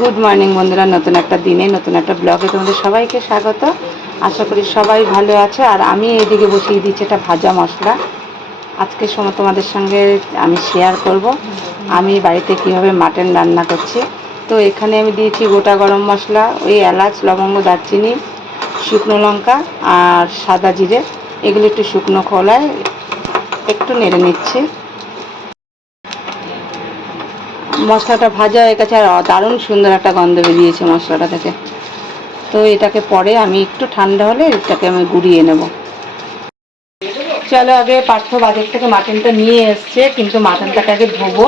Good morning বন্ধুরা, নতুন একটা দিনে নতুন একটা ব্লগে তোমাদের সবাইকে স্বাগত। আশা করি সবাই ভালো আছে। আর আমি এদিকে বসিয়ে দিচ্ছি একটা ভাজা মশলা। আজকে সময় তোমাদের সঙ্গে আমি শেয়ার করব আমি বাড়িতে কিভাবে মাটন রান্না করছি। তো এখানে আমি দিয়েছি গোটা গরম মশলা, ওই এলাচ, লবঙ্গ, দারচিনি, শুকনো লঙ্কা আর সাদা জিরে। এগুলো একটু শুকনো খোলায় একটু নেড়ে নিচ্ছি। মশলাটা ভাজা হয়ে গেছে আর দারুণ সুন্দর একটা গন্ধ বেরিয়েছে মশলাটা থেকে। তো এটাকে পরে আমি একটু ঠান্ডা হলে এটাকে আমি গুঁড়িয়ে নেব। চলো, আগে পার্থ বাজার থেকে মাটনটা নিয়ে এসছে, কিন্তু মাটনটাকে আগে ধোবো,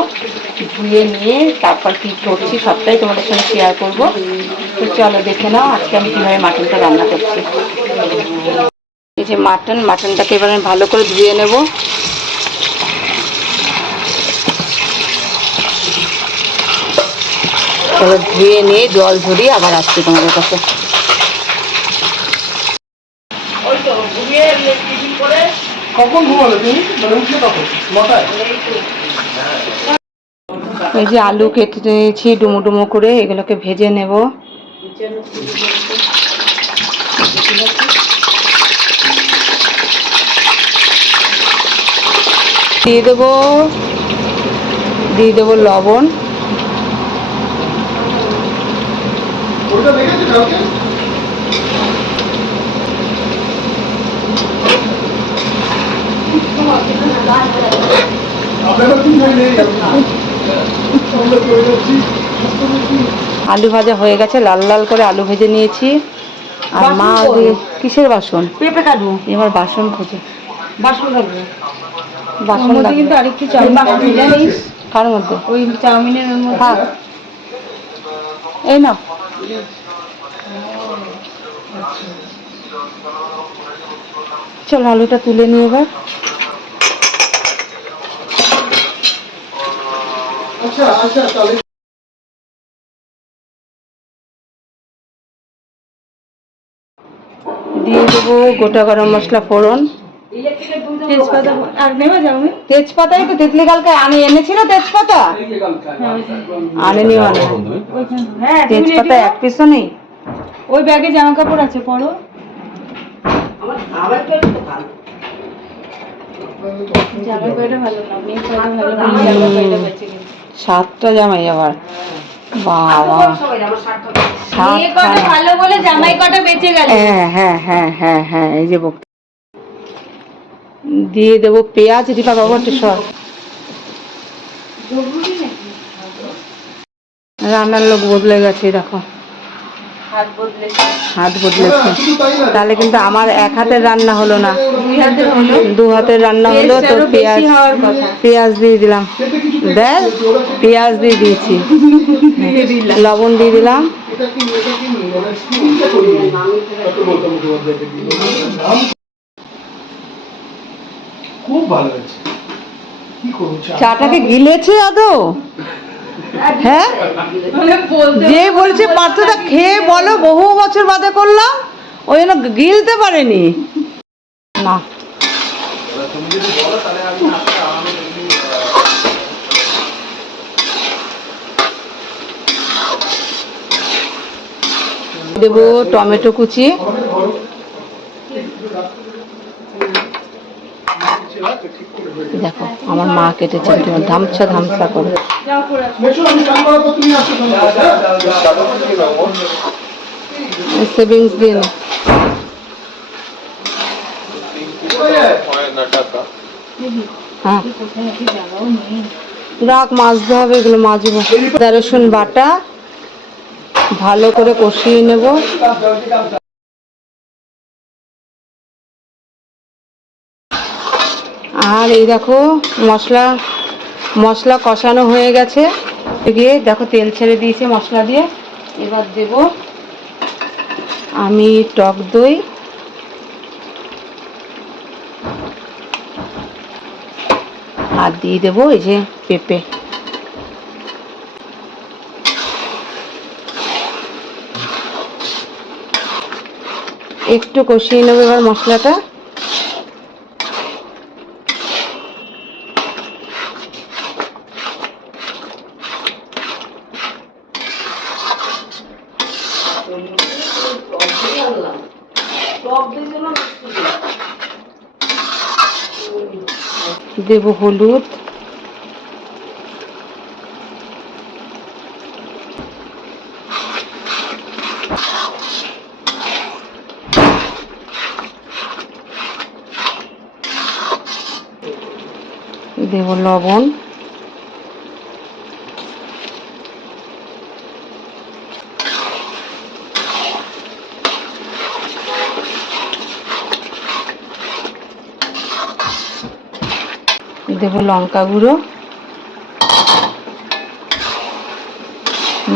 ধুয়ে নিয়ে তারপর কী করছি সবটাই তোমাদের সঙ্গে শেয়ার করবো। তো চলো দেখে নাও আজকে আমি কীভাবে মাটনটা রান্না করছি। এই যে মাটনটাকে এবার আমি ভালো করে ধুয়ে নেব। চলো ধুয়ে নিয়ে জল ঝরিয়ে আবার আসছি তোমাদের কাছে। এই যে আলু কেটে নিয়েছি ডুমো ডুমো করে, এগুলোকে ভেজে নেব। দিয়ে দেবো লবণ, আলু ভাজা হয়ে গেছে, লাল লাল করে আলু ভেজে নিয়েছি। আর মা কিসের বাসন? পেঁপে কাটবো। এবার বাসন খোঁজে, বাসন লাগবে, বাসন লাগবে কিন্তু আরেকটু চাউমিন জানিস কার মধ্যে? ওই চাউমিনের মধ্যে থাক। এই না, চল আলুটা তুলে নিয়ে এবার। দিয়ে দেবো গোটা গরম মশলা ফোড়ন, তেজপাতা। আর নেবা যাবে তেজপাতাই তো তেতলি কালকে এনেছিল তেজপাতা, আনেনি মানে তেজপাতা এক পিসও নেই। ওই ব্যাগে জামা কাপড় আছে, পরো। সাতটা জামাই আবার, বাবা ভালো বলে জামাই কটা বেঁচে গেল। হ্যাঁ হ্যাঁ হ্যাঁ হ্যাঁ, এই যে দিয়ে দেবো পেঁয়াজ। দীপা বাবাটা সব রান্নার লোক বদলে গেছে, দেখো হাত বদলেছে। তাহলে কিন্তু আমার এক হাতের রান্না হলো না, দু হাতের রান্না হলো। তো পেঁয়াজ দিয়ে দিলাম, দেখ পেঁয়াজ দিয়ে দিয়েছি, লবণ দিয়ে দিলাম। খুব ভালো হয়েছে। চাটাকে গিলেছে আদৌ? হ্যাঁ, যে বলছে পার্থদা খেয়ে বলো, বহু বছর বাদে করলাম, ওই জন্য গিলতে পারেনি না। দেবো টমেটো কুচি, দেখো আমার মা কেটেছে ধামসা ধামসা করে। সেভিংস দিন, হ্যাঁ রাখ, মাজতে হবে এগুলো, মাজবো। আদা রসুন বাটা ভালো করে কষিয়ে নেব। আর এই দেখো মশলা কষানো হয়ে গেছে, দিয়ে দেখো তেল ছেড়ে দিয়েছে মশলা দিয়ে। এবার দেব আমি টক দই, আর দিয়ে দেবো এই যে পেঁপে। একটু কষিয়ে নেবো এবার মশলাটা। দেব হলুদ, দেব লবণ, দেব লঙ্কা গুঁড়ো।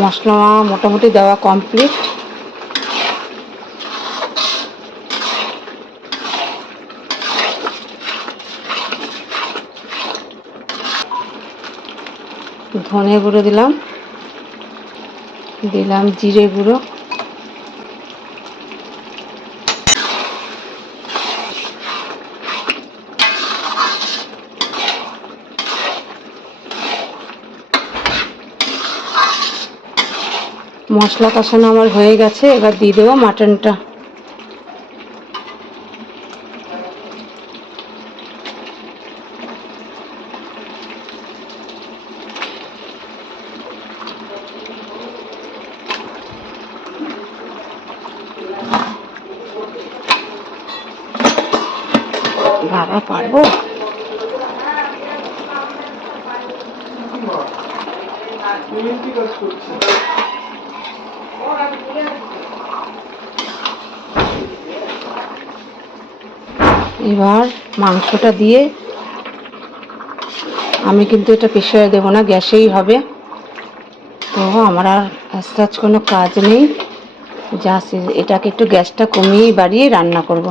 মশলা মোটামুটি দেওয়া কমপ্লিট। ধনে গুঁড়ো দিলাম, দিলাম জিরে গুঁড়ো, মশলা কষানো আমার হয়ে গেছে। এবার দিয়ে দেবো মাটনটা। বাবা পারবো? এবার মাংসটা দিয়ে, আমি কিন্তু এটা প্রেসারে দেবো না, গ্যাসেই হবে। তো আমার আর আজ কোনো কাজ নেই, জাস্ট এটাকে একটু গ্যাসটা কমিয়ে বাড়িয়ে রান্না করব।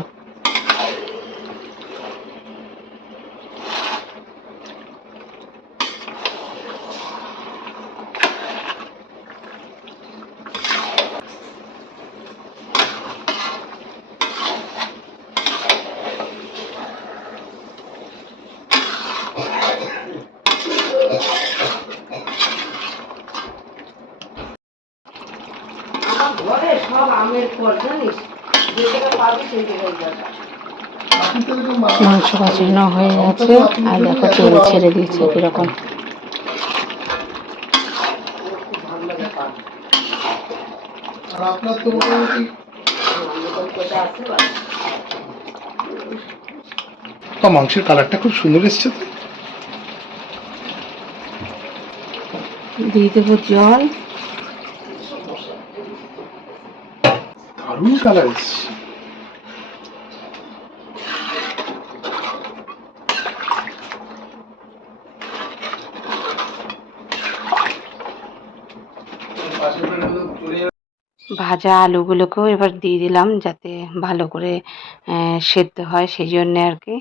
মাংস কষানো হয়ে গেছে, আর দেখো তেল ছেড়ে দিয়েছে কিরকম। মাংসের কালারটা খুব সুন্দর এসছে। দিয়ে দেবো জল। দারুণ কালার এসছে। ভাজা আলুগুলোকেও এবার দিয়ে দিলাম, যাতে ভালো করে সেদ্ধ হয়, সেই জন্য আর কি।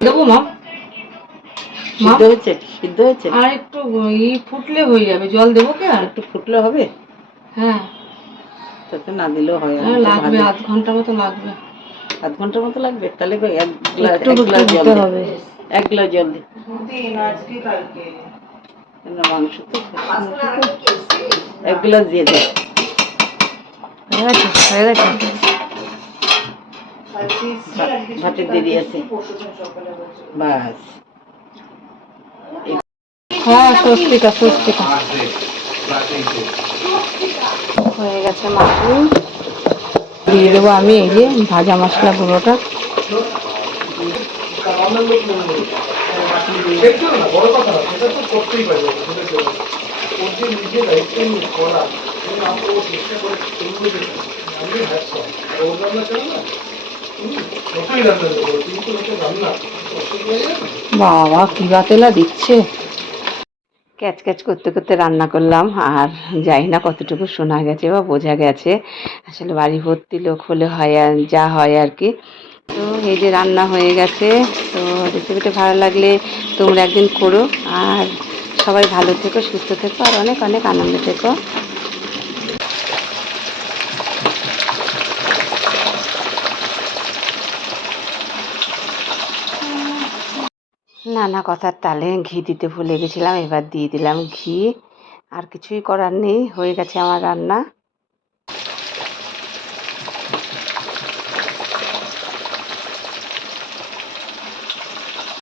দেবো মা? সিদ্ধ হয়েছে? সিদ্ধ হয়েছে? আর একটু ফুটলে হয়ে যাবে। জল দেবো কি? আর একটু ফুটলে হবে? হ্যাঁ, তাতে না দিলেও হয়। লাগবে আধ ঘন্টা মতো লাগবে। আধ ঘন্টার মতো লাগবে? তাহলে এক গ্লাস জল হবে। এক গ্লাস জল দিই। মাংস তো এক গ্লাস দিয়ে দে। হয়ে গেছে, হয়ে গেছে। ভাতের দেরি আছে। বাস। হ্যাঁ, স্বস্তিকা স্বস্তিকা হয়ে গেছে। মাশরুম দিয়ে দেবো আমি, এই যে ভাজা মশলা গুঁড়োটা। বাবা কি বাতেলা দিচ্ছে। ক্যাচ ক্যাচ করতে করতে রান্না করলাম, আর জানি না কতটুকু শোনা গেছে বা বোঝা গেছে। আসলে বাড়ি ভর্তি লোক হলে হয় আর যা হয় আর কি। তো এই যে রান্না হয়ে গেছে। তো রেসিপিটা ভালো লাগলে তোমরা একদিন করো, আর সবাই ভালো থেকো, সুস্থ থেকো, আর অনেক অনেক আনন্দ থেকো। নানা কথার তালে ঘি দিতে ভুলে গেছিলাম, এবার দিয়ে দিলাম ঘি। আর কিছুই করার নেই, হয়ে গেছে আমার রান্না।